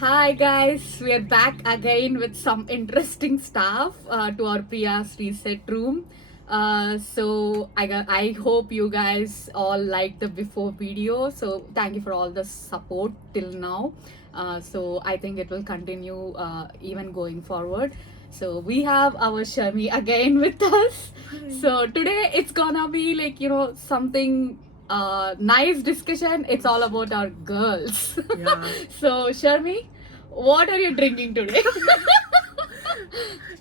Hi guys, we are back again with some interesting stuff to our Priya's reset room. I hope you guys all liked the before video. So thank you for all the support till now. I think it will continue even going forward. So we have our Shami again with us. So today it's gonna be like something nice discussion. It's all about our girls. Yeah. So Sharmi, what are you drinking today?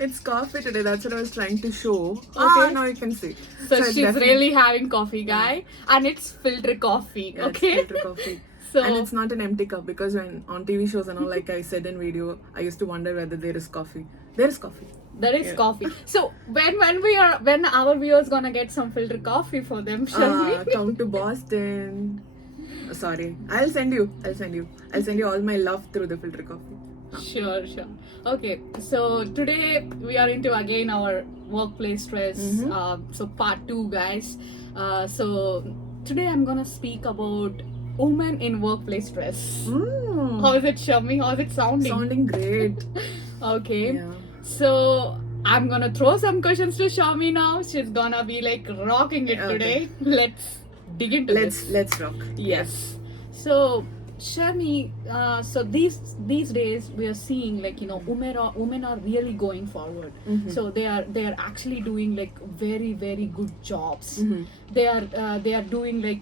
It's coffee today. That's what I was trying to show. Okay. Now you can see. So it's she's definitely- really having coffee, guy, and it's filter coffee. Yeah, Okay. It's filter coffee. So And it's not an empty cup because when on TV shows and all, like I said in video, I used to wonder whether there is coffee. There is coffee. there is Yeah. coffee. So when our viewers gonna get some filter coffee for them, Sharmi? Come to Boston. Sorry, I'll send you. I'll send you all my love through the filter coffee. Sure. Okay, so today we are into again our workplace stress. So part 2, guys. So today I'm gonna speak about women in workplace stress. How is it, Shami? How is it sounding? Sounding great. Okay. Yeah. So I'm gonna throw some questions to Shami now. She's gonna be like rocking it Okay. today. Let's dig into this. Let's rock. Yes. So Shami, so these days we are seeing like women are really going forward. So they are actually doing like very good jobs. They are doing like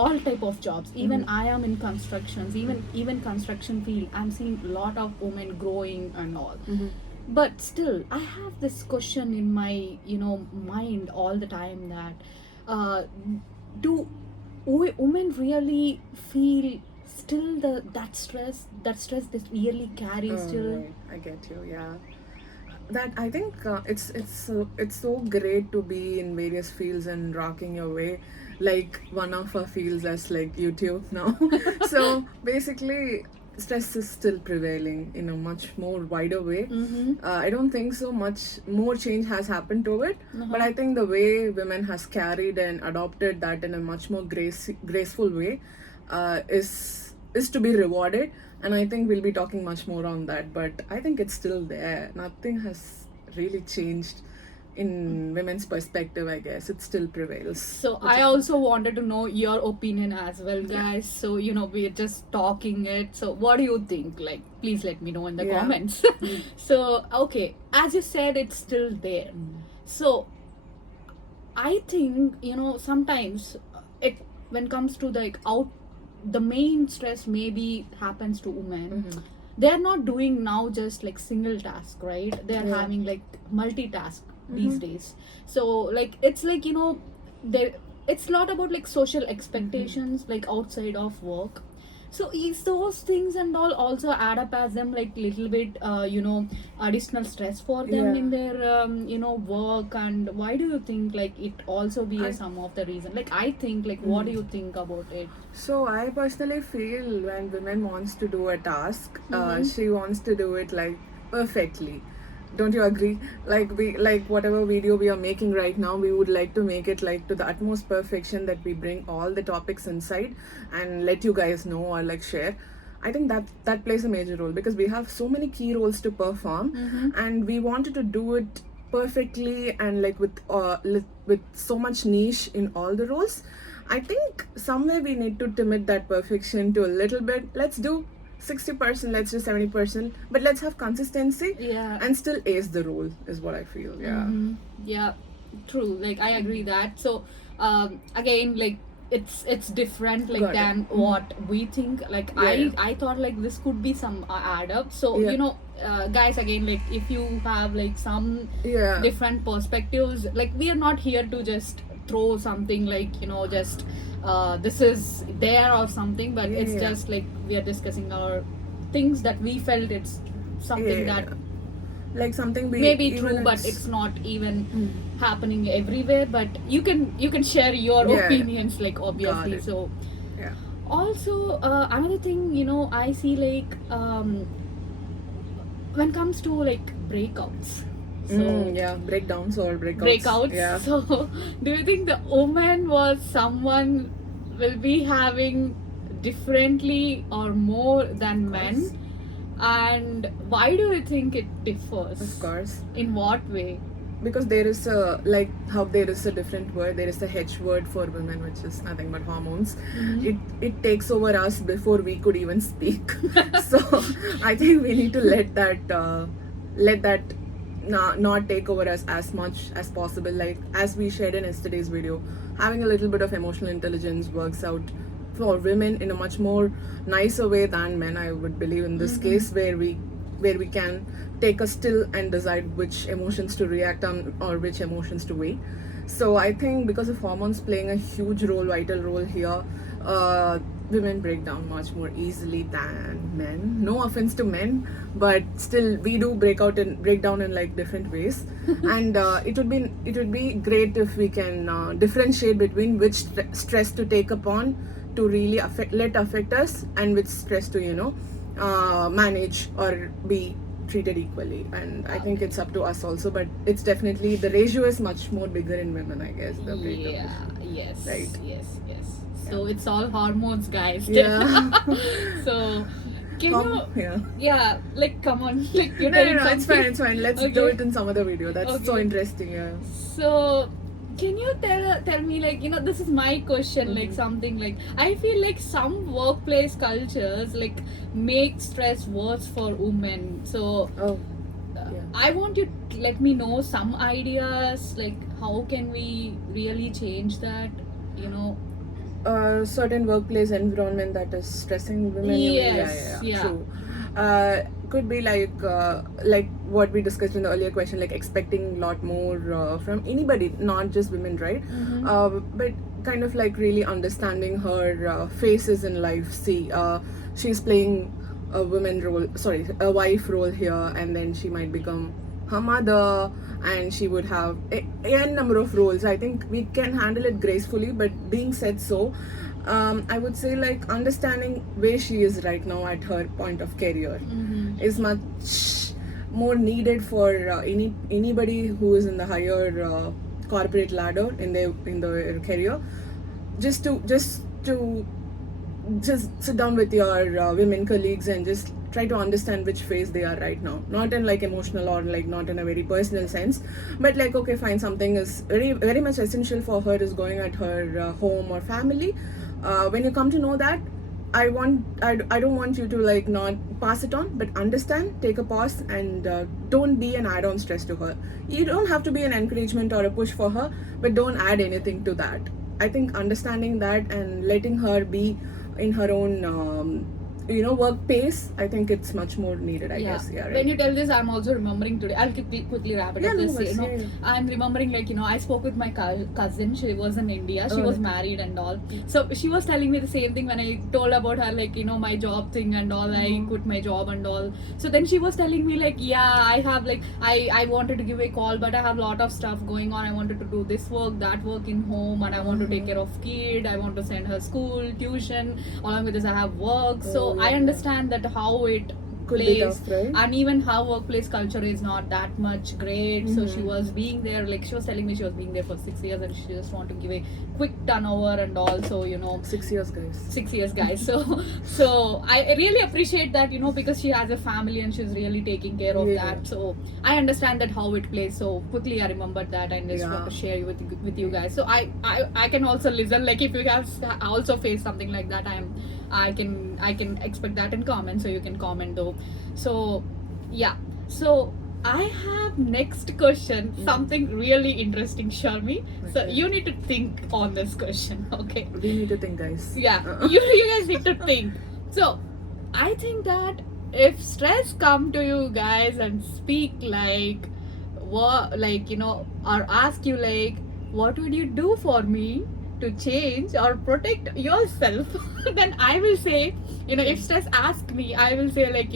all type of jobs. Even I am in constructions. Even construction field. I'm seeing a lot of women growing and all. But still, I have this question in my mind all the time that do women really feel still that stress they really carry still? Right. I get you. Yeah. That I think it's so great to be in various fields and rocking your way. Like one of our fields as like YouTube now. So basically, stress is still prevailing in a much more wider way. I don't think so much more change has happened to it, but I think the way women has carried and adopted that in a much more graceful way is to be rewarded. And I think we'll be talking much more on that, but I think it's still there. Nothing has really changed in women's perspective. I guess it still prevails. So I also wanted to know your opinion as well, guys. So we're just talking it. So what do you think? Like, please let me know in the Yeah. comments. So okay, as you said, it's still there. So I think sometimes it when comes to the main stress maybe happens to women. They are not doing now just like single task, right? They are Yeah. having like multitask these days. So like it's like they it's a lot about like social expectations like outside of work. So is those things and all also add up as them like little bit additional stress for them Yeah. in their work? And why do you think like it also be I- some of the reason? Like I think like what do you think about it? So I personally feel when women wants to do a task, she wants to do it like perfectly. Don't you agree? Like whatever video we are making right now, we would like to make it like to the utmost perfection that we bring all the topics inside and let you guys know or like share. I think that plays a major role because we have so many key roles to perform, and we wanted to do it perfectly and like with so much niche in all the roles. I think somewhere we need to timid that perfection to a little bit. Let's do 60%, let's do 70%, but let's have consistency Yeah. and still ace the role is what I feel. Yeah. Yeah, true. Like I agree that. So again, like it's different like Got it. than what we think. Like Yeah. I thought like this could be some add up. So Yeah. guys, again, like if you have like some Yeah. different perspectives, like we are not here to just throw something like just this is there or something, but it's Yeah. just like we are discussing our things that we felt it's something Yeah. that Like something we may be even true, but it's not even happening everywhere. But you can share your Yeah. opinions, like obviously. Got it. So yeah. also another thing I see like when it comes to like breakouts. So Yeah, breakdowns or breakouts. breakouts. Yeah. So do you think the woman was someone will be having differently or more than Of men? course. And why do you think it differs? Of course. In what way? Because there is a, like how there is a different word, there is a H word for women, which is nothing but hormones. It takes over us before we could even speak. So I think we need to let that not take over us as much as possible. Like as we shared in yesterday's video, having a little bit of emotional intelligence works out for women in a much more nicer way than men, I would believe, in this case, where we can take a still and decide which emotions to react on or which emotions to wait. So I think because of hormones playing a huge role, vital role here, women break down much more easily than men. No offense to men, but still we do break down in like different ways. And it would be great if we can differentiate between which stress to take upon to really affect us, and which stress to manage or be treated equally. And I think it's up to us also, but it's definitely, the ratio is much more bigger in women, I guess, the breakdown. Yeah, yes, Right. yes. So it's all hormones, guys. Yeah. So can you, Yeah. like, come on, like, you're No, telling it's something. fine, it's fine. Let's Okay. do it in some other video. That's so Okay. interesting, yeah. So can you tell me, like, this is my question, like something like, I feel like some workplace cultures like make stress worse for women. So Oh, I want you to let me know some ideas, like how can we really change that, certain workplace environment that is stressing women. you mean? Yes, yeah. True. Could be like what we discussed in the earlier question, like expecting a lot more from anybody, not just women, right? But kind of like really understanding her phases in life. See, she's playing a wife role here, and then she might become her mother, and she would have a number of roles. I think we can handle it gracefully, but being said so, I would say like understanding where she is right now at her point of career is much more needed for anybody who is in the higher corporate ladder in their career. Just to sit down with your women colleagues and just try to understand which phase they are right now, not in like emotional or like not in a very personal sense, but like, okay, fine, something is very very much essential for her is going at her home or family. When you come to know that, I don't want you to like not pass it on, but understand, take a pause, and don't be an add-on stress to her. You don't have to be an encouragement or a push for her, but don't add anything to that. I think understanding that and letting her be in her own work pace, I think it's much more needed, I guess. Yeah, right. When you tell this, I'm also remembering today. I'll quickly wrap it Yeah, up. no This, worries. Yeah. I'm remembering, like, I spoke with my cousin. She was in India. She Oh, was okay. married and all. So she was telling me the same thing when I told about her, like, my job thing and all. I quit my job and all. So then she was telling me, like, yeah, I have, like, I wanted to give a call, but I have a lot of stuff going on. I wanted to do this work, that work in home, and I want to take care of kid. I want to send her school, tuition. Along with this, I have work. So I understand that how it Could be plays, tough, right? and even how workplace culture is not that much great. So she was being there, like she was telling me she was being there for 6 years, and she just want to give a quick turnover and also 6 years, guys. 6 years, guys. So I really appreciate that, because she has a family and she's really taking care of Yeah. that. So I understand that how it plays. So quickly I remembered that and just want to share with you guys. So I can also listen, like if you guys also face something like that, I can expect that in comments, so you can comment though. So yeah, so I have next question, something really interesting, Sharmi. So Okay. you need to think on this question, okay? We need to think, guys. Yeah, you guys need to think. So I think that if stress come to you guys and speak like what, like or ask you like, what would you do for me to change or protect yourself, then I will say, if stress ask me, I will say like,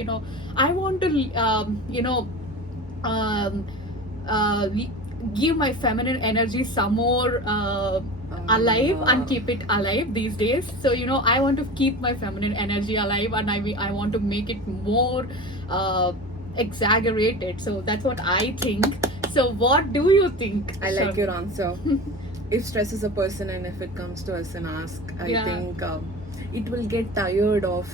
I want to um, give my feminine energy some more alive and keep it alive these days. So I want to keep my feminine energy alive, and I want to make it more exaggerated. So that's what I think. So what do you think? I like Sharmi? your answer. If stress is a person and if it comes to us and ask, I Yeah. think it will get tired of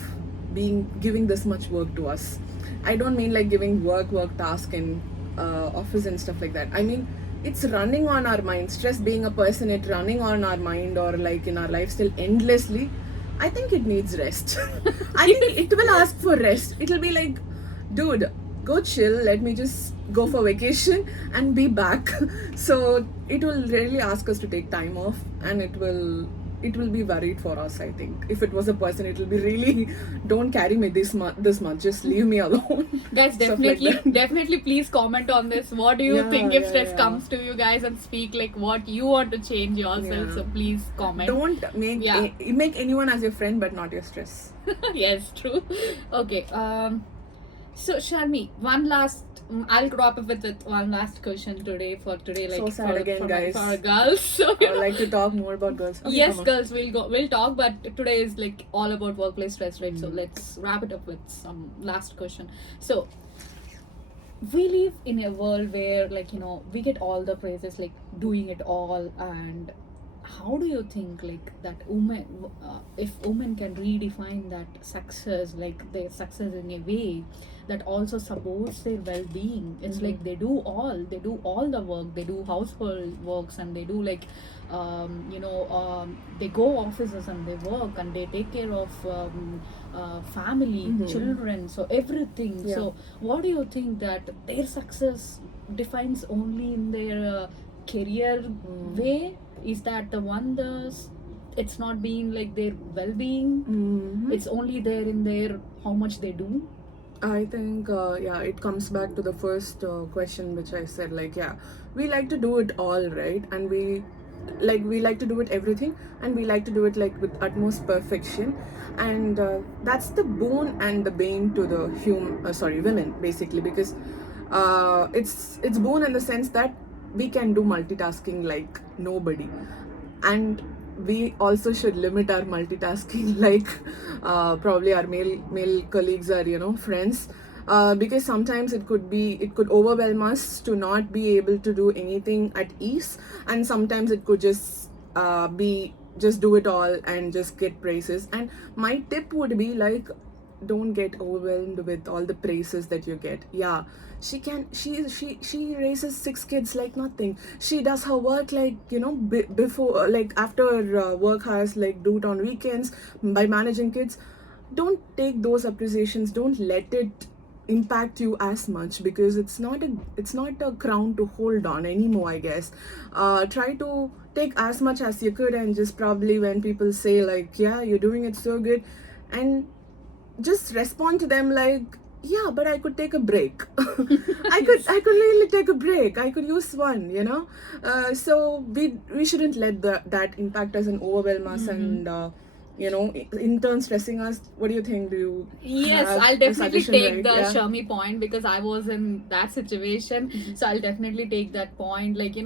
giving this much work to us. I don't mean like giving work task in office and stuff like that. I mean, it's running on our mind. Stress being a person, it running on our mind or like in our lifestyle endlessly. I think it needs rest. I think it will ask for rest. It'll be like, dude, go chill. Let me just go for vacation and be back. So it will really ask us to take time off, and it will be worried for us. I think if it was a person, it will be really, don't carry me this much. Just leave me alone. Guys, Stuff like definitely that. definitely please comment on this. What do you Yeah, think if yeah, stress yeah. comes to you guys, and speak like what you want to change yourself. Yeah. So please comment. Don't make Yeah. make anyone as your friend, but not your stress. Yes, true. Okay. So Sharmi, one last. I'll wrap up with it. One last question today. Like So sad again, guys. for girls. So I would like to talk more about girls. Okay, yes, come on. girls, we'll talk, but today is like all about workplace stress, right? So let's wrap it up with some last question. So we live in a world where, like, we get all the praises, like doing it all. And how do you think like that women, if women can redefine that success, like their success in a way that also supports their well-being? It's like they do all the work, they do household works, and they do like they go offices and they work and they take care of family, children, so everything. Yeah. So what do you think that their success defines only in their career way? Is that the wonders? It's not being like their well-being. It's only there in their how much they do. I think it comes back to the first question which I said, like, yeah, we like to do it all, right? And we like to do it everything, and we like to do it like with utmost perfection, and that's the boon and the bane to the women, basically, because it's boon in the sense that we can do multitasking like nobody, and we also should limit our multitasking like probably our male colleagues or friends, because sometimes it could overwhelm us to not be able to do anything at ease, and sometimes it could just be just do it all and just get praises. And my tip would be like, don't get overwhelmed with all the praises that you get. Yeah, she raises 6 kids like nothing. She does her work like before, like after work hours, like do it on weekends by managing kids. Don't take those appreciations, don't let it impact you as much, because it's not a crown to hold on anymore, I guess. Try to take as much as you could, and just probably when people say like, yeah, you're doing it so good, and just respond to them like, yeah, but I could take a break. I could really take a break. I could use one, so we shouldn't let that impact us and overwhelm us, and in turn stressing us. What do you think? Do you Yes, have I'll a definitely suggestion, take right? the Yeah. Sharmi point, because I was in that situation. So I'll definitely take that point. Like,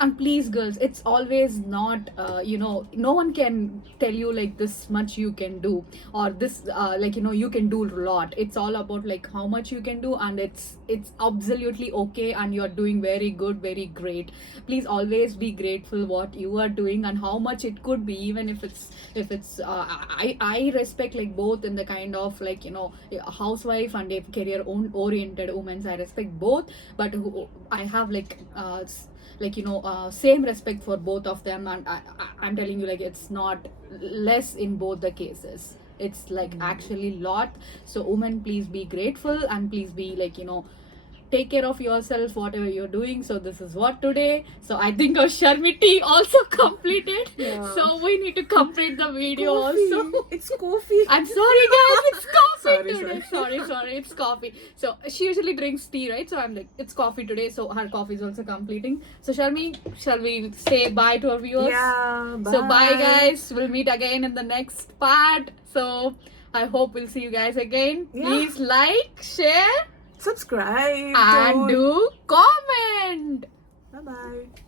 and please, girls, it's always not, no one can tell you like this much you can do, or this, you can do a lot. It's all about like how much you can do, and it's absolutely okay, and you're doing very good, very great. Please always be grateful what you are doing and how much it could be, even if it's I respect like both in the kind of like a housewife and a career oriented women. I respect both, but I have like same respect for both of them, and I'm telling you, like, it's not less in both the cases. It's like actually lot. So women, please be grateful, and please be like take care of yourself, whatever you're doing. So this is what today. So I think our Sharmi tea also completed. Yeah. So we need to complete the video Coffee. also. It's coffee. I'm sorry, guys. It's coffee Sorry, today. Sorry. It's coffee. So she usually drinks tea, right? So I'm like, it's coffee today. So her coffee is also completing. So Sharmi, shall we say bye to our viewers? Yeah. Bye. So bye, guys. We'll meet again in the next part. So I hope we'll see you guys again. Yeah. Please like, share, Subscribe and do comment. Bye bye.